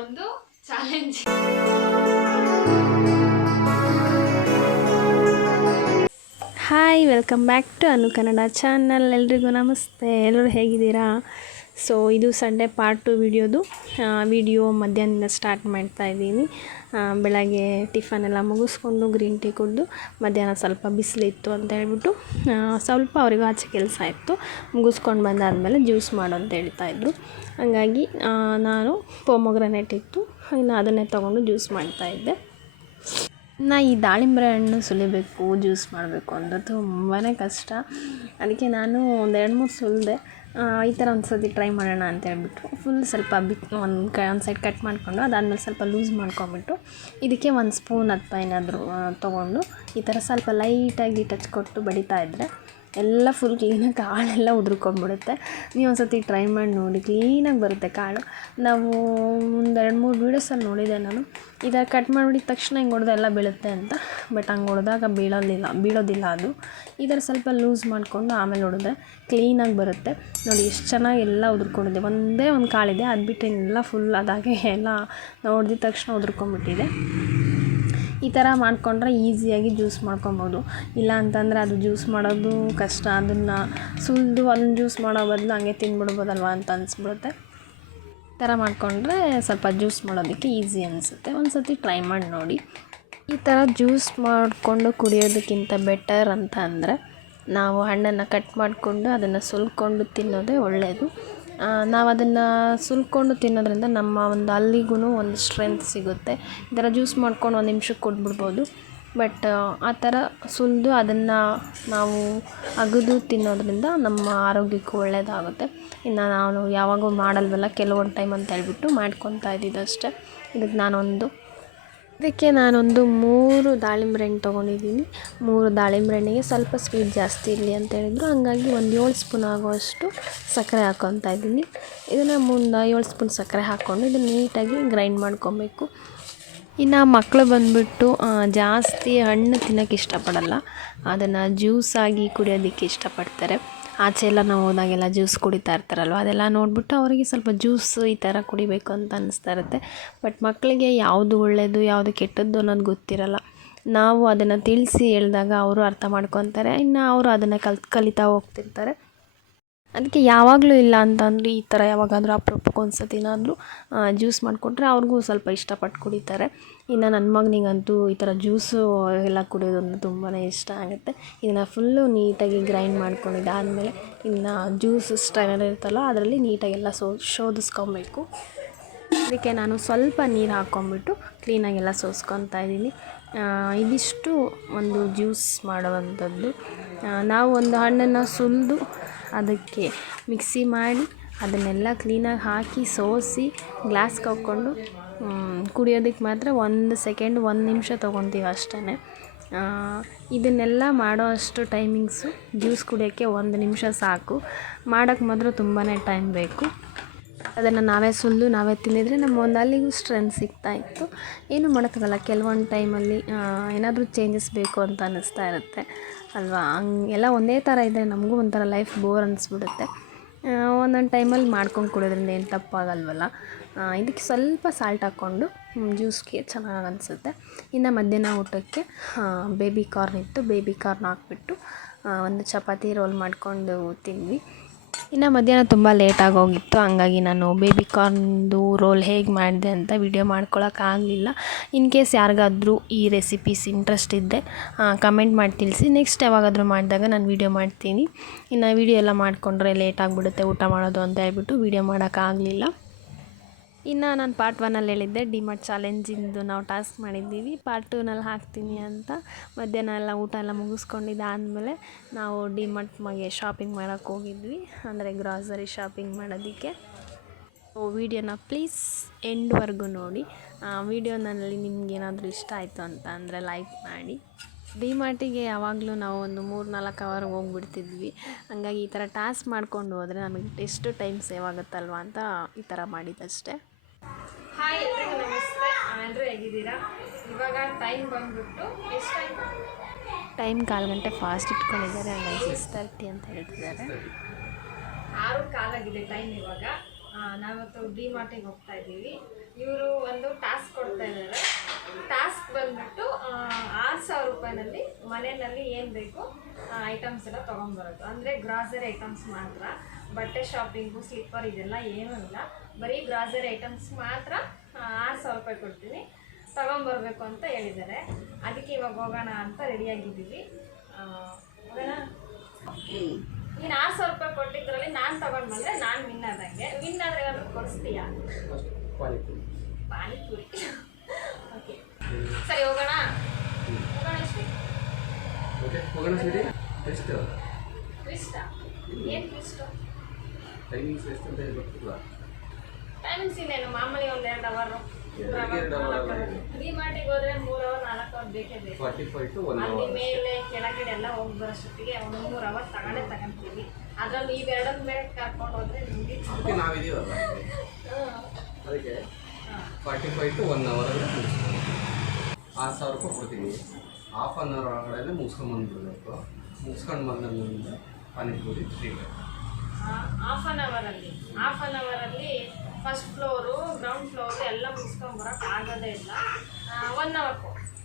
ಒಂದು challenge hi welcome back to Anu Kannada channel ಎಲ್ರಿಗೂ ನಮಸ್ತೆ. ಎಲ್ಲರೂ ಹೇಗಿದ್ದೀರಾ? ಸೊ ಇದು ಸಂಡೇ ಪಾರ್ಟ್ ಟು ವಿಡಿಯೋದು ವಿಡಿಯೋ ಮಧ್ಯಾಹ್ನದಿಂದ ಸ್ಟಾರ್ಟ್ ಮಾಡ್ತಾ ಇದ್ದೀನಿ. ಬೆಳಗ್ಗೆ ಟಿಫನ್ ಎಲ್ಲ ಮುಗಿಸ್ಕೊಂಡು ಗ್ರೀನ್ ಟೀ ಕುಡಿದು ಮಧ್ಯಾಹ್ನ ಸ್ವಲ್ಪ ಬಿಸಿಲಿತ್ತು ಅಂತ ಹೇಳ್ಬಿಟ್ಟು ಸ್ವಲ್ಪ ಅವ್ರಿಗೂ ಆಚೆ ಕೆಲಸ ಇತ್ತು. ಮುಗಿಸ್ಕೊಂಡು ಬಂದಾದಮೇಲೆ ಜ್ಯೂಸ್ ಮಾಡು ಅಂತ ಹೇಳ್ತಾಯಿದ್ರು ಹಾಗಾಗಿ ಆ, ನಾನು ಪೊಮೊಗ್ರನೇಟ್ ಇತ್ತು. ಇನ್ನು ಅದನ್ನೇ ತೊಗೊಂಡು ಜ್ಯೂಸ್ ಮಾಡ್ತಾಯಿದ್ದೆ ನಾ ಈ ದಾಳಿಂಬೆ ಹಣ್ಣು ಸುಲಿಬೇಕು ಜ್ಯೂಸ್ ಮಾಡಬೇಕು ಅಂತ ತುಂಬಾ ಕಷ್ಟ. ಅದಕ್ಕೆ ನಾನು ಒಂದು ಎರಡು ಮೂರು ಸುಲಿದೆ. ಈ ಥರ ಒಂದು ಸರ್ತಿ ಟ್ರೈ ಮಾಡೋಣ ಅಂತ ಹೇಳ್ಬಿಟ್ಟು ಫುಲ್ ಸ್ವಲ್ಪ ಬಿಕ್ ಒಂದು ಕ, ಒಂದು ಸೈಡ್ ಕಟ್ ಮಾಡಿಕೊಂಡು ಅದಾದಮೇಲೆ ಸ್ವಲ್ಪ ಲೂಸ್ ಮಾಡ್ಕೊಂಬಿಟ್ಟು ಇದಕ್ಕೆ ಒಂದು ಸ್ಪೂನ್ ಅಥವಾ ಏನಾದರೂ ತೊಗೊಂಡು ಈ ಥರ ಸ್ವಲ್ಪ ಲೈಟಾಗಿ ಟಚ್ ಕೊಟ್ಟು ಬಡಿತಾ ಇದ್ದರೆ ಎಲ್ಲ ಫುಲ್ ಕ್ಲೀನಾಗಿ ಕಾಳೆಲ್ಲ ಉದುರ್ಕೊಂಡ್ಬಿಡುತ್ತೆ. ನೀವು ಒಂದು ಸರ್ತಿ ಟ್ರೈ ಮಾಡಿ ನೋಡಿ ಕ್ಲೀನಾಗಿ ಬರುತ್ತೆ ಕಾಳು. ನಾವು ಒಂದು ಎರಡು ಮೂರು ವೀಡಿಯೋಸಲ್ಲಿ ನೋಡಿದೆ ನಾನು. ಈ ಕಟ್ ಮಾಡಿಬಿಟ್ಟಿದ ತಕ್ಷಣ ಹಿಂಗೆ ಹೊಡೆದು ಎಲ್ಲ ಬೀಳುತ್ತೆ ಅಂತ ಬಟ್ ಹಂಗೆ ಹೊಡೆದಾಗ ಬೀಳೋದಿಲ್ಲ ಬೀಳೋದಿಲ್ಲ ಅದು. ಥರ ಸ್ವಲ್ಪ ಲೂಸ್ ಮಾಡಿಕೊಂಡು ಆಮೇಲೆ ಹೊಡೆದ್ರೆ ಕ್ಲೀನಾಗಿ ಬರುತ್ತೆ. ನೋಡಿ ಎಷ್ಟು ಚೆನ್ನಾಗಿ ಎಲ್ಲ ಉದುರ್ಕೊಂಡಿದೆ. ಒಂದೇ ಒಂದು ಕಾಳಿದೆ, ಅದು ಬಿಟ್ಟು ಎಲ್ಲ ಫುಲ್ ಅದಾಗೆ ಎಲ್ಲ ನಾವು ತಕ್ಷಣ ಉದುರ್ಕೊಂಡ್ಬಿಟ್ಟಿದೆ. ಈ ಥರ ಮಾಡಿಕೊಂಡ್ರೆ ಈಸಿಯಾಗಿ ಜ್ಯೂಸ್ ಮಾಡ್ಕೊಬೋದು. ಇಲ್ಲ ಅಂತಂದರೆ ಅದು ಜ್ಯೂಸ್ ಮಾಡೋದು ಕಷ್ಟ. ಅದನ್ನು ಸುಲಿದು ಅದನ್ನ ಜ್ಯೂಸ್ ಮಾಡೋ ಬದಲು ಹಂಗೆ ತಿಂದ್ಬಿಡ್ಬೋದಲ್ವ ಅಂತ ಅನಿಸ್ಬಿಡುತ್ತೆ. ಈ ಥರ ಮಾಡಿಕೊಂಡ್ರೆ ಸ್ವಲ್ಪ ಜ್ಯೂಸ್ ಮಾಡೋದಕ್ಕೆ ಈಸಿ ಅನಿಸುತ್ತೆ. ಒಂದು ಸತಿ ಟ್ರೈ ಮಾಡಿ ನೋಡಿ. ಈ ಥರ ಜ್ಯೂಸ್ ಮಾಡಿಕೊಂಡು ಕುಡಿಯೋದಕ್ಕಿಂತ ಬೆಟರ್ ಅಂತ ಅಂದರೆ ನಾವು ಹಣ್ಣನ್ನು ಕಟ್ ಮಾಡಿಕೊಂಡು ಅದನ್ನು ಸುಲ್ಕೊಂಡು ತಿನ್ನೋದೇ ಒಳ್ಳೆಯದು ನಾವು ಅದನ್ನು ಸುಲ್ಕೊಂಡು ತಿನ್ನೋದ್ರಿಂದ ನಮ್ಮ ಒಂದು ಅಲ್ಲಿಗೂ ಒಂದು ಸ್ಟ್ರೆಂತ್ ಸಿಗುತ್ತೆ. ಈ ಥರ ಜ್ಯೂಸ್ ಮಾಡ್ಕೊಂಡು ಒಂದು ನಿಮಿಷಕ್ಕೆ ಕೊಟ್ಬಿಡ್ಬೋದು. ಬಟ್ ಆ ಥರ ಸುಲಿದು ಅದನ್ನು ನಾವು ಅಗೆದು ತಿನ್ನೋದ್ರಿಂದ ನಮ್ಮ ಆರೋಗ್ಯಕ್ಕೂ ಒಳ್ಳೆಯದಾಗುತ್ತೆ ಇನ್ನು ನಾನು ಯಾವಾಗೂ ಮಾಡಲ್ವಲ್ಲ, ಕೆಲವೊಂದು ಟೈಮ್ ಅಂತ ಹೇಳ್ಬಿಟ್ಟು ಮಾಡ್ಕೊತಾ ಇದ್ದಿದ್ದು ಅಷ್ಟೇ. ಇದಕ್ಕೆ ನಾನೊಂದು ಇದಕ್ಕೆ ನಾನೊಂದು ಮೂರು ದಾಳಿಂಬೆ ಹಣ್ಣು ತೊಗೊಂಡಿದ್ದೀನಿ. ಮೂರು ದಾಳಿಂಬೆ ಹಣ್ಣಿಗೆ ಸ್ವಲ್ಪ ಸ್ವೀಟ್ ಜಾಸ್ತಿ ಇರಲಿ ಅಂತ ಹೇಳಿದ್ರು. ಹಾಗಾಗಿ ಒಂದು ಏಳು ಸ್ಪೂನ್ ಆಗುವಷ್ಟು ಸಕ್ಕರೆ ಹಾಕ್ಕೊತಾ ಇದ್ದೀನಿ. ಇದನ್ನು ಮುಂದೆ ಏಳು ಸ್ಪೂನ್ ಸಕ್ಕರೆ ಹಾಕ್ಕೊಂಡು ಇದನ್ನು ನೀಟಾಗಿ ಗ್ರೈಂಡ್ ಮಾಡ್ಕೊಬೇಕು. ಇನ್ನು ಮಕ್ಕಳು ಬಂದುಬಿಟ್ಟು ಜಾಸ್ತಿ ಹಣ್ಣು ತಿನ್ನೋಕ್ಕೆ ಇಷ್ಟಪಡಲ್ಲ. ಅದನ್ನು ಜ್ಯೂಸಾಗಿ ಕುಡಿಯೋದಕ್ಕೆ ಇಷ್ಟಪಡ್ತಾರೆ. ಆಚೆ ಎಲ್ಲ ನಾವು ಹೋದಾಗೆಲ್ಲ ಜ್ಯೂಸ್ ಕುಡಿತಾ ಇರ್ತಾರಲ್ವ, ಅದೆಲ್ಲ ನೋಡಿಬಿಟ್ಟು ಅವರಿಗೆ ಸ್ವಲ್ಪ ಜ್ಯೂಸ್ ಈ ಥರ ಕುಡಿಬೇಕು ಅಂತ ಅನ್ನಿಸ್ತಾ ಇರುತ್ತೆ. ಬಟ್ ಮಕ್ಕಳಿಗೆ ಯಾವುದು ಒಳ್ಳೆಯದು ಯಾವುದು ಕೆಟ್ಟದ್ದು ಅನ್ನೋದು ಗೊತ್ತಿರಲ್ಲ. ನಾವು ಅದನ್ನು ತಿಳಿಸಿ ಹೇಳಿದಾಗ ಅವರು ಅರ್ಥ ಮಾಡ್ಕೊತಾರೆ, ಇನ್ನು ಅವರು ಅದನ್ನು ಕಲ್ ಕಲಿತಾ ಹೋಗ್ತಿರ್ತಾರೆ. ಅದಕ್ಕೆ ಯಾವಾಗಲೂ ಇಲ್ಲ ಅಂತಂದರೆ ಈ ಥರ ಯಾವಾಗಾದರೂ ಅಪ್ರೂಪಕ್ಕೆ ಒಂದು ಸತಿನಾದರೂ ಜ್ಯೂಸ್ ಮಾಡಿಕೊಟ್ರೆ ಅವ್ರಿಗೂ ಸ್ವಲ್ಪ ಇಷ್ಟಪಟ್ಟು ಕುಡಿತಾರೆ. ಇನ್ನು ನನ್ನ ಮಗನಿಗಂತೂ ಈ ಥರ ಜ್ಯೂಸು ಎಲ್ಲ ಕುಡಿಯೋದಂದ್ರೆ ತುಂಬಾ ಇಷ್ಟ ಆಗುತ್ತೆ. ಇದನ್ನು ಫುಲ್ಲು ನೀಟಾಗಿ ಗ್ರೈಂಡ್ ಮಾಡ್ಕೊಂಡಿದ್ದಾದಮೇಲೆ ಇನ್ನು ಜ್ಯೂಸ್ ಸ್ಟ್ರೈನರ್ ಇರುತ್ತಲ್ಲ, ಅದರಲ್ಲಿ ನೀಟಾಗೆಲ್ಲ ಸೋ ಶೋಧಿಸ್ಕೊಬೇಕು ಅದಕ್ಕೆ ನಾನು ಸ್ವಲ್ಪ ನೀರು ಹಾಕ್ಕೊಂಬಿಟ್ಟು ಕ್ಲೀನಾಗೆಲ್ಲ ಸೋಸ್ಕೊತಾ ಇದ್ದೀನಿ. ಇದಿಷ್ಟು ಒಂದು ಜ್ಯೂಸ್ ಮಾಡುವಂಥದ್ದು. ನಾವು ಒಂದು ಹಣ್ಣನ್ನು ಸುಲಿದು ಅದಕ್ಕೆ ಮಿಕ್ಸಿ ಮಾಡಿ ಅದನ್ನೆಲ್ಲ ಕ್ಲೀನಾಗಿ ಹಾಕಿ ಸೋಸಿ ಗ್ಲಾಸ್ಗೆ ಹಾಕ್ಕೊಂಡು ಕುಡಿಯೋದಕ್ಕೆ ಮಾತ್ರ ಒಂದು ಸೆಕೆಂಡ್, ಒಂದು ನಿಮಿಷ ತೊಗೊತೀವಿ ಅಷ್ಟೇ ಇದನ್ನೆಲ್ಲ ಮಾಡೋ ಅಷ್ಟು ಟೈಮಿಂಗ್ಸು, ಜ್ಯೂಸ್ ಕುಡಿಯೋಕ್ಕೆ ಒಂದು ನಿಮಿಷ ಸಾಕು. ಮಾಡೋಕ್ಕೆ ಮಾತ್ರ ತುಂಬಾ ಟೈಮ್ ಬೇಕು. ಅದನ್ನು ನಾವೇ ಸುಲ್ಲು, ನಾವೇ ತಿಂದಿದ್ರೆ ನಮ್ಮ ಒಂದು ಅಲ್ಲಿಗೂ ಸ್ಟ್ರೆಂತ್ ಸಿಗ್ತಾ ಇತ್ತು. ಏನು ಮಾಡೋಕ್ಕಾಗಲ್ಲ, ಕೆಲವೊಂದು ಟೈಮಲ್ಲಿ ಏನಾದರೂ ಚೇಂಜಸ್ ಬೇಕು ಅಂತ ಅನ್ನಿಸ್ತಾ ಇರುತ್ತೆ. ಅಲ್ವಾ? ಹಂಗೆ, ಎಲ್ಲ ಒಂದೇ ಥರ ಇದ್ದರೆ ನಮಗೂ ಒಂಥರ ಲೈಫ್ ಬೋರ್ ಅನ್ನಿಸ್ಬಿಡುತ್ತೆ ಒಂದೊಂದು ಟೈಮಲ್ಲಿ ಮಾಡ್ಕೊಂಡು ಕುಡಿಯೋದ್ರಿಂದ ಏನು ತಪ್ಪಾಗಲ್ವಲ್ಲ? ಇದಕ್ಕೆ ಸ್ವಲ್ಪ ಸಾಲ್ಟ್ ಹಾಕ್ಕೊಂಡು ಜ್ಯೂಸ್ಗೆ ಚೆನ್ನಾಗಿ ಅನಿಸುತ್ತೆ. ಇನ್ನು ಮಧ್ಯಾಹ್ನ ಊಟಕ್ಕೆ ಬೇಬಿ ಕಾರ್ನ್ ಇತ್ತು. ಬೇಬಿ ಕಾರ್ನ್ ಹಾಕ್ಬಿಟ್ಟು ಒಂದು ಚಪಾತಿ ರೋಲ್ ಮಾಡಿಕೊಂಡು ತಿಂದ್ವಿ. ಇನ್ನು ಮಧ್ಯಾಹ್ನ ತುಂಬ ಲೇಟಾಗಿ ಹೋಗಿತ್ತು ಹಂಗಾಗಿ ನಾನು ಬೇಬಿ ಕಾರ್ನ್ದು ರೋಲ್ ಹೇಗೆ ಮಾಡಿದೆ ಅಂತ ವಿಡಿಯೋ ಮಾಡ್ಕೊಳಕ್ಕಾಗಲಿಲ್ಲ ಇನ್ ಕೇಸ್ ಯಾರಿಗಾದ್ರೂ ಈ ರೆಸಿಪೀಸ್ ಇಂಟ್ರೆಸ್ಟ್ ಇದ್ದೆ ಕಮೆಂಟ್ ಮಾಡಿ ತಿಳಿಸಿ. ನೆಕ್ಸ್ಟ್ ಯಾವಾಗಾದರೂ ಮಾಡಿದಾಗ ನಾನು ವಿಡಿಯೋ ಮಾಡ್ತೀನಿ. ಇನ್ನು ವಿಡಿಯೋ ಎಲ್ಲ ಮಾಡಿಕೊಂಡ್ರೆ ಲೇಟ್ ಆಗಿಬಿಡುತ್ತೆ ಊಟ ಮಾಡೋದು ಅಂತ ಹೇಳ್ಬಿಟ್ಟು ವಿಡಿಯೋ ಮಾಡೋಕ್ಕಾಗಲಿಲ್ಲ ಇನ್ನು ನಾನು ಪಾರ್ಟ್ ಒನ್ನಲ್ಲಿ ಹೇಳಿದ್ದೆ ಡಿಮಾರ್ಟ್ ಚಾಲೆಂಜಿಂದು ನಾವು ಟಾಸ್ಕ್ ಮಾಡಿದ್ದೀವಿ. ಪಾರ್ಟ್ ಟೂನಲ್ಲಿ ಹಾಕ್ತೀನಿ ಅಂತ. ಮಧ್ಯಾಹ್ನ ಎಲ್ಲ ಊಟ ಎಲ್ಲ ಮುಗಿಸ್ಕೊಂಡಿದ್ದಾದಮೇಲೆ ನಾವು ಡಿಮಾರ್ಟ್ ಮಗೆ ಶಾಪಿಂಗ್ ಮಾಡೋಕ್ಕೆ ಹೋಗಿದ್ವಿ. ಅಂದರೆ ಗ್ರಾಸರಿ ಶಾಪಿಂಗ್ ಮಾಡೋದಕ್ಕೆ. ವೀಡಿಯೋನ ಪ್ಲೀಸ್ ಎಂಡ್ವರೆಗೂ ನೋಡಿ. ವೀಡಿಯೋನಲ್ಲಿ ನಿಮ್ಗೇನಾದರೂ ಇಷ್ಟ ಆಯಿತು ಅಂತ ಅಂದರೆ ಲೈಕ್ ಮಾಡಿ. ಡಿಮಾರ್ಟಿಗೆ ಯಾವಾಗಲೂ ನಾವು ಒಂದು ಮೂರು ನಾಲ್ಕು ಅವರ್ ಹೋಗ್ಬಿಡ್ತಿದ್ವಿ. ಹಂಗಾಗಿ ಈ ಥರ ಟಾಸ್ಕ್ ಮಾಡ್ಕೊಂಡು ಹೋದರೆ ನಮಗೆ ಎಷ್ಟು ಟೈಮ್ ಸೇವ್ ಆಗುತ್ತಲ್ವ ಅಂತ ಈ ಥರ ಮಾಡಿದ್ದಷ್ಟೇ ಹಾಯ್ ಎಲ್ರಿಗೂ ನಮಸ್ತೆ. ಎಲ್ಲರೂ ಹೇಗಿದ್ದೀರಾ? ಇವಾಗ ಟೈಮ್ ಬಂದ್ಬಿಟ್ಟು ಎಷ್ಟು ಟೈಮ್ ಟೈಮ್ ಕಾಲು ಗಂಟೆ ಫಾಸ್ಟ್ ಇಟ್ಕೊಂಡಿದ್ದಾರೆ ಹಂಗಾಗಿ ಸಿಕ್ಸ್ ತರ್ಟಿ ಅಂತ ಹೇಳ್ತಿದ್ದಾರೆ. ಆರು ಕಾಲಾಗಿದೆ ಟೈಮ್ ಇವಾಗ. ನಾವತ್ತು ಡಿ ಮಾರ್ಟಿಗೆ ಹೋಗ್ತಾ ಇದ್ದೀವಿ. ಇವರು ಒಂದು ಟಾಸ್ಕ್ ಕೊಡ್ತಾ ಇದ್ದಾರೆ. ಟಾಸ್ಕ್ ಬಂದ್ಬಿಟ್ಟು ಆರು ಸಾವಿರ ರೂಪಾಯಿನಲ್ಲಿ ಮನೆಯಲ್ಲಿ ಏನು ಬೇಕು ಐಟಮ್ಸ್ ಎಲ್ಲ ತೊಗೊಂಬರೋದು ಅಂದರೆ ಗ್ರಾಸರಿ ಐಟಮ್ಸ್ ಮಾತ್ರ ಬಟ್ಟೆ ಶಾಪಿಂಗು ಸ್ಲಿಪ್ಪರ್ ಇದೆಲ್ಲ ಏನೂ ಇಲ್ಲ. ಬರೀ ಗ್ರಾಸರಿ ಐಟಮ್ಸ್ ಮಾತ್ರ ಆರು ಸಾವಿರ ರೂಪಾಯಿ ಕೊಡ್ತೀನಿ. ತೊಗೊಂಬರ್ಬೇಕು ಅಂತ ಹೇಳಿದ್ದಾರೆ. ಅದಕ್ಕೆ ಇವಾಗ ಹೋಗೋಣ ಅಂತ ರೆಡಿಯಾಗಿದ್ದೀವಿ ಹೋಗೋಣ. ನೀನು ಆರು ಸಾವಿರ ರೂಪಾಯಿ ಕೊಟ್ಟಿದ್ರಲ್ಲಿ ನಾನು ತಗೊಂಡು ಬಂದರೆ ನಾನು ವಿನ್ ಆದಂಗೆ ವಿನ್ ಆದರೆ ಏನಾದರೂ ಕೊಡಿಸ್ತೀಯಾ ಪಾನಿಪುರಿ. ಓಕೆ ಸೇರಿ ಟೆಸ್ಟ್ ಟೈಮಿಂಗ್ಸ್ ಎಷ್ಟು ಅಂತ ಹೇಳಿ ಗೊತ್ತಿಲ್ಲ ಟೈಮಿಂಗ್ಸ್ ಇನ್ನೇನು ಮಾಮೂಲಿ ಒಂದು ಎರಡು ಅವರು. ಡಿಮಾರ್ಟಿಗೆ ಹೋದ್ರೆ ಮೂರು ಅವರ್ ನಾಲ್ಕು ಅವರ್ ಬೇಕೇ ಬೇಕು. ಫಾರ್ಟಿ ಫೈವ್ ಟು ಒನ್ ಅಲ್ಲಿ ಅವರ್ ಮೇಲೆ ಕೆಳಗಡೆ ಎಲ್ಲ ಹೋಗಿ ಬರೋಷ್ಟೊತ್ತಿಗೆ ಒಂದು ಮೂರು ಅವರ್ ತಗೊಂಡೇ ತಗೊಂತೀವಿ. ಅದರಲ್ಲಿ ಇವೆರಡನ್ನ ಬೇರೆ ಕರ್ಕೊಂಡು ಹೋದ್ರೆ ನಿಮಗೆ ಅದಕ್ಕೆ ನಾವಿದೀವಲ್ಲ? ಅದಕ್ಕೆ ಫಾರ್ಟಿ ಫೈವ್ ಟು ಒನ್ ಅವರಲ್ಲಿ ಆರು ಸಾವಿರ ರೂಪಾಯಿ ಕೊಡ್ತೀನಿ. ಹಾಫ್ ಆನ್ ಅವರ್ ಒಳಗಡೆ ಮುಗಿಸ್ಕೊಂಬಂದ್ಬಿಡ್ಬೇಕು ಮುಗಿಸ್ಕೊಂಡು ಬಂದ ಪಾನಿಪುರಿ ಫ್ರೀ ಹಾಫ್ ಆನ್ ಅವರಲ್ಲಿ ಹಾಫ್ ಆನ್ ಅವರಲ್ಲಿ ಫಸ್ಟ್ ಫ್ಲೋರು ಗ್ರೌಂಡ್ ಫ್ಲೋರು ಎಲ್ಲ ಮುಗಿಸ್ಕೊಂಬರಕ್ಕೆ ಆಗೋದೇ ಇಲ್ಲ. One hour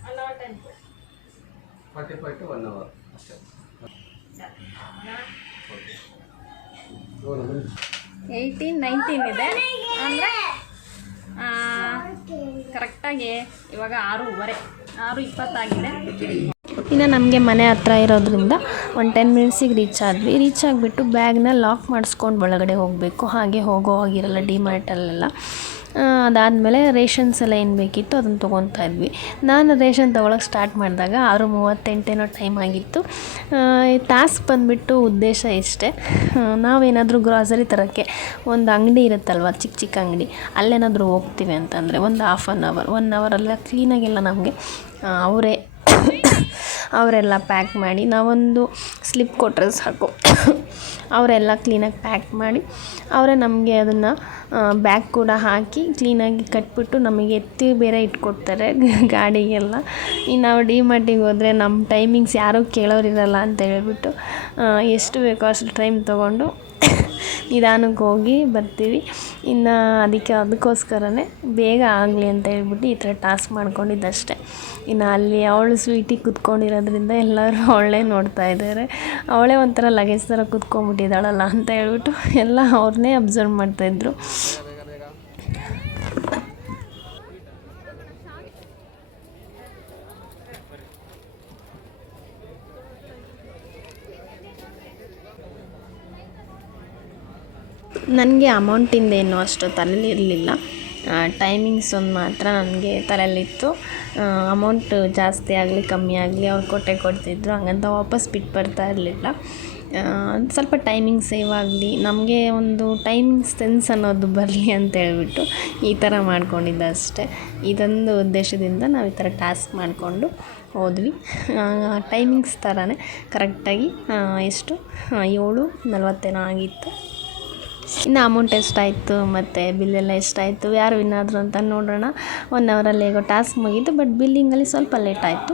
one hour time forty five to one hour ಅಷ್ಟೇ. ಏಯ್ಟೀನ್ ನೈನ್ಟೀನ್ ಇದೆ. ಅಂದರೆ ಕರೆಕ್ಟಾಗಿ ಇವಾಗ ಆರೂವರೆ, ಆರು ಇಪ್ಪತ್ತಾಗಿದೆ. ಇನ್ನು ನಮಗೆ ಮನೆ ಹತ್ರ ಇರೋದ್ರಿಂದ ಒಂದು ಟೆನ್ ಮಿನಿಟ್ಸಿಗೆ ರೀಚ್ ಆದ್ವಿ. ರೀಚ್ ಆಗಿಬಿಟ್ಟು ಬ್ಯಾಗ್ನ ಲಾಕ್ ಮಾಡಿಸ್ಕೊಂಡು ಒಳಗಡೆ ಹೋಗಬೇಕು. ಹಾಗೆ ಹೋಗೋ ಆಗಿರಲ್ಲ ಡಿಮಾರ್ಟಲ್ಲೆಲ್ಲ ಅದಾದಮೇಲೆ ರೇಷನ್ಸ್ ಎಲ್ಲ ಏನು ಬೇಕಿತ್ತು ಅದನ್ನು ತೊಗೊತಾ ಇದ್ವಿ. ನಾನು ರೇಷನ್ ತೊಗೊಳಕ್ಕೆ ಸ್ಟಾರ್ಟ್ ಮಾಡಿದಾಗ ಆರು ಮೂವತ್ತೆಂಟೇನೋ ಟೈಮ್ ಆಗಿತ್ತು. ಟಾಸ್ಕ್ ಬಂದುಬಿಟ್ಟು ಉದ್ದೇಶ ಇಷ್ಟೇ. ನಾವೇನಾದರೂ ಗ್ರಾಸರಿ ತರೋಕ್ಕೆ ಒಂದು ಅಂಗಡಿ ಇರುತ್ತಲ್ವ ಚಿಕ್ಕ ಚಿಕ್ಕ ಅಂಗಡಿ, ಅಲ್ಲೇನಾದರೂ ಹೋಗ್ತೀವಿ ಅಂತಂದರೆ ಒಂದು ಹಾಫ್ ಆನ್ ಅವರ್ ಒನ್ ಅವರೆಲ್ಲ ಕ್ಲೀನಾಗೆಲ್ಲ ನಮಗೆ ಅವರೇ ಅವರೆಲ್ಲ ಪ್ಯಾಕ್ ಮಾಡಿ ನಾವೊಂದು ಸ್ಲಿಪ್ ಕೊಟ್ಟರೆ ಸಾಕು. ಅವರೆಲ್ಲ ಕ್ಲೀನಾಗಿ ಪ್ಯಾಕ್ ಮಾಡಿ ಅವರೇ ನಮಗೆ ಅದನ್ನು ಬ್ಯಾಗ್ ಕೂಡ ಹಾಕಿ ಕ್ಲೀನಾಗಿ ಕಟ್ಬಿಟ್ಟು ನಮಗೆ ಎತ್ತಿ ಬೇರೆ ಇಟ್ಕೊಡ್ತಾರೆ ಗಾಡಿಗೆಲ್ಲ. ಇನ್ನು ನಾವು ಡಿ ಮಾರ್ಟಿಗೆ ಹೋದರೆ ನಮ್ಮ ಟೈಮಿಂಗ್ಸ್ ಯಾರೂ ಕೇಳೋರಿರಲ್ಲ ಅಂತ ಹೇಳ್ಬಿಟ್ಟು ಎಷ್ಟು ಬೇಕೋ ಅಷ್ಟು ಟೈಮ್ ತೊಗೊಂಡು ನಿಧಾನಕ್ಕೆ ಹೋಗಿ ಬರ್ತೀವಿ. ಇನ್ನು ಅದಕ್ಕೆ ಅದಕ್ಕೋಸ್ಕರನೇ ಬೇಗ ಆಗಲಿ ಅಂತ ಹೇಳ್ಬಿಟ್ಟು ಈ ಥರ ಟಾಸ್ಕ್ ಮಾಡ್ಕೊಂಡಿದ್ದಷ್ಟೇ. ಇನ್ನು ಅಲ್ಲಿ ಅವಳು ಸ್ವೀಟಿಗೆ ಕುತ್ಕೊಂಡಿರೋದ್ರಿಂದ ಎಲ್ಲರೂ ಅವಳೇ ನೋಡ್ತಾ ಇದ್ದಾರೆ. ಅವಳೇ ಒಂಥರ ಲಗೇಜ್ ಥರ ಕುತ್ಕೊಂಡ್ಬಿಟ್ಟಿದ್ದಾಳಲ್ಲ ಅಂತ ಹೇಳ್ಬಿಟ್ಟು ಎಲ್ಲ ಅವ್ರನ್ನೇ ಅಬ್ಸರ್ವ್ ಮಾಡ್ತಾಯಿದ್ರು ನನಗೆ ಅಮೌಂಟಿಂದೇನು ಅಷ್ಟು ತಲೆಯಲ್ಲಿ ಇರಲಿಲ್ಲ ಟೈಮಿಂಗ್ಸ್ ಒಂದು ಮಾತ್ರ ನನಗೆ ತಲೆಯಲ್ಲಿತ್ತು. ಅಮೌಂಟ್ ಜಾಸ್ತಿ ಆಗಲಿ, ಕಮ್ಮಿ ಆಗಲಿ ಅವ್ರು ಕೊಟ್ಟೆ ಕೊಡ್ತಿದ್ರು. ಹಂಗಂತ ವಾಪಸ್ ಬಿಟ್ಟು ಬರ್ತಾ ಇರಲಿಲ್ಲ. ಸ್ವಲ್ಪ ಟೈಮಿಂಗ್ ಸೇವ್ ಆಗಲಿ, ನಮಗೆ ಒಂದು ಟೈಮಿಂಗ್ ಸೆನ್ಸ್ ಅನ್ನೋದು ಬರಲಿ ಅಂತ ಹೇಳ್ಬಿಟ್ಟು ಈ ಥರ ಮಾಡ್ಕೊಂಡಿದ್ದೆ ಅಷ್ಟೇ. ಇದೊಂದು ಉದ್ದೇಶದಿಂದ ನಾವು ಈ ಥರ ಟಾಸ್ಕ್ ಮಾಡಿಕೊಂಡು ಹೋದ್ವಿ. ಟೈಮಿಂಗ್ಸ್ ಥರನೇ ಕರೆಕ್ಟಾಗಿ ಎಷ್ಟು? ಏಳು ನಲ್ವತ್ತೇನೋ ಆಗಿತ್ತು. ಇನ್ನು ಅಮೌಂಟ್ ಎಷ್ಟಾಯಿತು ಮತ್ತು ಬಿಲ್ಲೆಲ್ಲ ಎಷ್ಟಾಯಿತು ಯಾರು ವಿನ್ ಅಂತ ನೋಡೋಣ. ಒನ್ ಅವರಲ್ಲಿ ಹೇಗೋ ಟಾಸ್ಕ್ ಮುಗೀತು ಬಟ್ ಬಿಲ್ಲಿಂಗಲ್ಲಿ ಸ್ವಲ್ಪ ಲೇಟ್ ಆಯಿತು.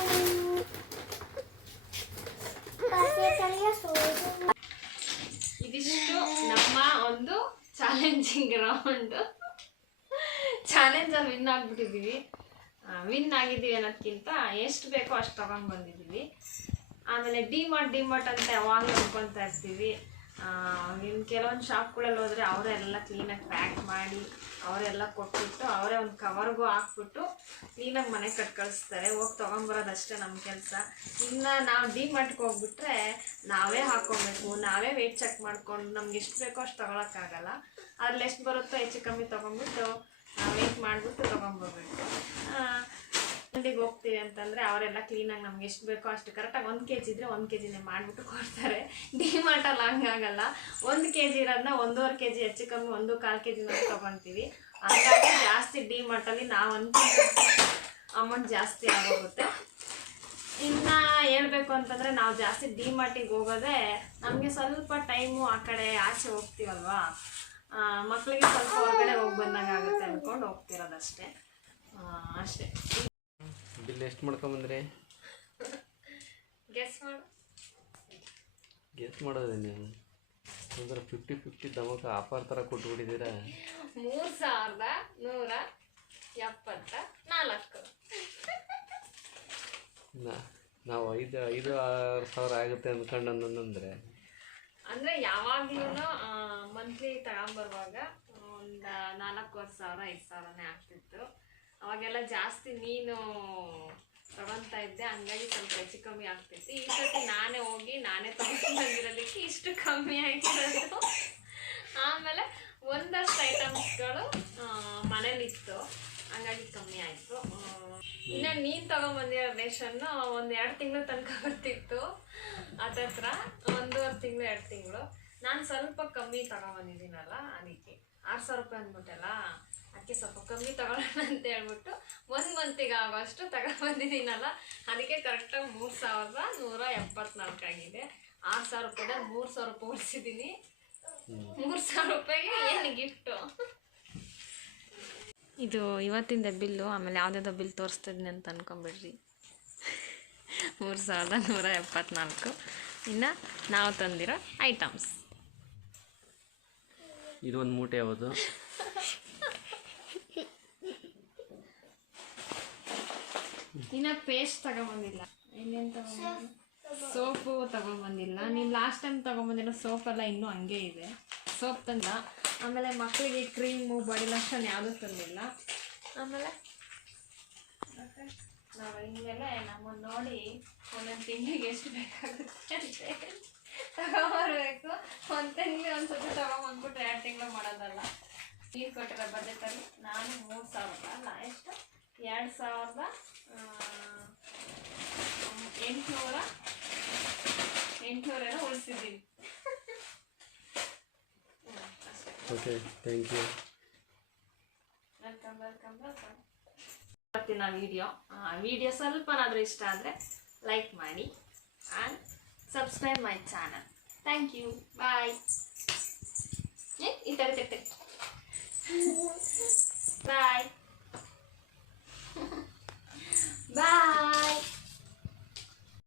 ಚಾಲೆಂಜಿಂಗ್ ರೌಂಡ್ ಚಾಲೆಂಜಲ್ಲಿ ವಿನ್ ಆಗಿಬಿಟ್ಟಿದ್ದೀವಿ. ವಿನ್ ಆಗಿದ್ದೀವಿ ಅನ್ನೋದಕ್ಕಿಂತ ಎಷ್ಟು ಬೇಕೋ ಅಷ್ಟು ತಗೊಂಡು ಬಂದಿದ್ದೀವಿ ಆಮೇಲೆ ಡಿಮಾರ್ಟ್ ಡಿಮಾರ್ಟ್ ಅಂತ ಯಾವಾಗಲೂ ಅನ್ಕೊತಾ ಇರ್ತೀವಿ. ಇನ್ನು ಕೆಲವೊಂದು ಶಾಪ್ಗಳಲ್ಲಿ ಹೋದರೆ ಅವರೇ ಎಲ್ಲ ಕ್ಲೀನಾಗಿ ಪ್ಯಾಕ್ ಮಾಡಿ ಅವರೆಲ್ಲ ಕೊಟ್ಬಿಟ್ಟು ಅವರೇ ಒಂದು ಕವರ್ಗೂ ಹಾಕ್ಬಿಟ್ಟು ಕ್ಲೀನಾಗಿ ಮನೆ ಕಟ್ ಕಳಿಸ್ತಾರೆ. ಹೋಗಿ ತೊಗೊಂಬರೋದಷ್ಟೇ ನಮ್ಮ ಕೆಲಸ. ಇನ್ನು ನಾವು ಡಿ ಮಾರ್ಟ್ಗೆ ಹೋಗ್ಬಿಟ್ರೆ ನಾವೇ ಹಾಕ್ಕೊಬೇಕು ನಾವೇ ವೇಟ್ ಚೆಕ್ ಮಾಡ್ಕೊಂಡು ನಮ್ಗೆ ಎಷ್ಟು ಬೇಕೋ ಅಷ್ಟು ತೊಗೊಳಕ್ಕಾಗಲ್ಲ ಅದ್ರಲ್ಲಿ ಎಷ್ಟು ಬರುತ್ತೋ ಹೆಚ್ಚು ಕಮ್ಮಿ ತೊಗೊಂಡ್ಬಿಟ್ಟು ವೇಟ್ ಮಾಡಿಬಿಟ್ಟು ತೊಗೊಂಬರ್ಬೇಕು. ಅಂಗಡಿಗೆ ಹೋಗ್ತೀವಿ ಅಂತಂದರೆ ಅವರೆಲ್ಲ ಕ್ಲೀನಾಗಿ ನಮ್ಗೆ ಎಷ್ಟು ಬೇಕೋ ಅಷ್ಟು ಕರೆಕ್ಟಾಗಿ ಒಂದು ಕೆ ಜಿ ಇದ್ರೆ ಒಂದು ಕೆ ಜಿನೇ ಮಾಡಿಬಿಟ್ಟು ಕೊಡ್ತಾರೆ. ಡಿಮಾರ್ಟಲ್ಲಿ ಹಂಗಾಗಲ್ಲ ಒಂದು ಕೆ ಜಿ ಇರೋದನ್ನ ಒಂದೂವರೆ ಕೆ ಜಿ ಹೆಚ್ಚು ಕಮ್ಮಿ ಒಂದು ಕಾಲು ಕೆ ಜಿನ ತೊಗೊತೀವಿ. ಹಂಗಾಗಿ ಜಾಸ್ತಿ ಡಿಮಾರ್ಟಲ್ಲಿ ನಾವು ಕೆಜಿ ಅಮೌಂಟ್ ಜಾಸ್ತಿ ಆಗೋಗುತ್ತೆ. ಇನ್ನು ಹೇಳಬೇಕು ಅಂತಂದ್ರೆ ನಾವು ಜಾಸ್ತಿ ಡಿಮಾರ್ಟಿಗೆ ಹೋಗೋದೆ ನಮಗೆ ಸ್ವಲ್ಪ ಟೈಮು ಆ ಕಡೆ ಆಚೆ ಹೋಗ್ತೀವಲ್ವಾ? ಮಕ್ಕಳಿಗೆ ಸ್ವಲ್ಪ ಹೊರಗಡೆ ಹೋಗಿ ಬಂದಂಗೆ ಆಗುತ್ತೆ ಅನ್ಕೊಂಡು ಹೋಗ್ತಿರೋದಷ್ಟೇ. ಅಷ್ಟೇ. ಬಿಲ್ ಎಷ್ಟು ಮಾಡ್ಕೊಂಬಂದ್ರಿ? ಗೆಸ್ ಮಾಡು. ಗೆಸ್ ಮಾಡೋದೇ ನೀವು ಅಂದ್ರೆ ಫಿಫ್ಟಿ ಫಿಫ್ಟಿ ದಮಕ ಆಫರ್ ಥರ ಕೊಟ್ಬಿಟ್ಟಿದ್ದೀರಾ? ಮೂರು ಸಾವಿರದ ನೂರ ಎಪ್ಪತ್ತ ನಾಲ್ಕು. ನಾ- ನಾವು ಐದು ಐದು ಆರು ಸಾವಿರ ಆಗುತ್ತೆ ಅಂದ್ಕೊಂಡು ಅಂದ್ರೆ? ಅಂದ್ರೆ ಯಾವಾಗಲೂ ಮಂತ್ಲಿ ತಗೊಂಬರುವಾಗ ಒಂದು ನಾಲ್ಕೂವರೆ ಸಾವಿರ ಐದು ಸಾವಿರನೇ ಆಗ್ತಿತ್ತು. ಅವಾಗೆಲ್ಲ ಜಾಸ್ತಿ ನೀನು ತಗೊತಾ ಇದ್ದೆ, ಹಂಗಾಗಿ ಸ್ವಲ್ಪ ಹೆಚ್ಚು ಕಮ್ಮಿ ಆಗ್ತಿತ್ತು. ಈ ಸರ್ತಿ ನಾನೇ ಹೋಗಿ ನಾನೇ ತಗೊಂಡು ಬಂದಿರೋದಕ್ಕೆ ಇಷ್ಟು ಕಮ್ಮಿ ಆಗಿರೋದು. ಆಮೇಲೆ ಒಂದಷ್ಟು ಐಟಮ್ಸ್ಗಳು ಮನೇಲಿತ್ತು. ಹಂಗಾಗಿ ಕಮ್ಮಿ ಆಯಿತು. ಇನ್ನು ನೀನು ತಗೊಂಬಂದಿರೋ ರೇಷನ್ನು ಒಂದು ಎರಡು ತಿಂಗಳು ತನಕ ಬರ್ತಿತ್ತು. ಅದತ್ರ ಒಂದೂವರೆ ತಿಂಗಳು, ಎರಡು ತಿಂಗಳು. ನಾನು ಸ್ವಲ್ಪ ಕಮ್ಮಿ ತಗೊಂಬಂದಿದ್ದೀನಲ್ಲ ಅದಕ್ಕೆ. ಆರು ಸಾವಿರ ರೂಪಾಯಿ ಅಂದ್ಬಿಟ್ಟಲ್ಲ. ಅದಕ್ಕೆ ಸ್ವಲ್ಪ ಕಮ್ಮಿ ತಗೊಳ್ಳೋಣ ಅಂತ ಹೇಳ್ಬಿಟ್ಟು ಒಂದು ಮಂತಿಗೆ ಆಗೋಷ್ಟು ತಗೊಂಡ್ಬಂದಿದ್ದೀನಲ್ಲ ಅದಕ್ಕೆ ಕರೆಕ್ಟಾಗಿ ಮೂರು ಸಾವಿರದ ನೂರ ಎಪ್ಪತ್ನಾಲ್ಕು ಆಗಿದೆ. ಆರು ಸಾವಿರ ರೂಪಾಯಿ ಮೂರು ಸಾವಿರ ರೂಪಾಯಿ ಉಳಿಸಿದ್ದೀನಿ. ಮೂರು ಸಾವಿರ ರೂಪಾಯಿಗೆ ಏನು ಗಿಫ್ಟು ಇದು ಇವತ್ತಿಂದ ಬಿಲ್ಲು ಆಮೇಲೆ ಯಾವುದಾದ್ರು ಬಿಲ್ ತೋರಿಸ್ತಿದ್ದೀನಿ ಅಂತ ಅನ್ಕೊಂಬಿಡ್ರಿ. ಮೂರು ಸಾವಿರದ ನೂರ ಎಪ್ಪತ್ನಾಲ್ಕು. ಇನ್ನು ನಾವು ತಂದಿರೋ ಐಟಮ್ಸ್ ಇದು ಒಂದು ಮೂಟೆ ಯಾವುದು? ಇನ್ನು ಪೇಸ್ಟ್ ತಗೊಂಬಂದಿಲ್ಲ. ಇನ್ನೇನು ತಗೊಂಬಂದಿಲ್ಲ ಸೋಪು ತಗೊಂಬಂದಿಲ್ಲ. ನೀನು ಲಾಸ್ಟ್ ಟೈಮ್ ತಗೊಂಬಂದಿರೋ ಎಲ್ಲ ಇನ್ನೂ ಹಂಗೆ ಇದೆ. ಸೋಪ್ ತಂದ. ಆಮೇಲೆ ಮಕ್ಕಳಿಗೆ ಕ್ರೀಮು ಬಾಡಿ ಲೋಷನ್ ಯಾವುದೂ ತಂದಿಲ್ಲ. ಆಮೇಲೆ ನಾವು ಇನ್ಮೇಲೆ ನಮ್ಮನ್ನು ನೋಡಿ ಒಂದೊಂದು ತಿಂಗಳಿಗೆ ಎಷ್ಟು ಬೇಕಾಗುತ್ತೆ ತಗೊಂಬರ್ಬೇಕು. ಒಂದು ತಿಂಗಳಿಗೆ ಒಂದು ಸತಿ ತಗೊಂಬಂದ್ಬಿಟ್ಟು ಎರಡು ತಿಂಗಳು ಮಾಡೋದಲ್ಲ. ನೀರು ಕೊಟ್ಟಿರೋ ಬಜೆಟಲ್ಲಿ ನಾನು ಮೂರು ಸಾವಿರ ಅಲ್ಲ, ಎಷ್ಟು? ಎರಡು ಸಾವಿರದ ಎಂಟುನೂರ ಎಂಟುನೂರೇನೋ ಉಳಿಸಿದ್ದೀನಿ okay thank you welcome welcome welcome ಬರ್ತೀನಿ ವಿಡಿಯೋ ವಿಡಿಯೋ ಸ್ವಲ್ಪನಾದರೂ ಇಷ್ಟ ಆದರೆ ಲೈಕ್ ಮಾಡಿ and subscribe my channel thank you bye ಈ ಥರ ತೆಗ್ತೆ ಬಾಯ್ Bye.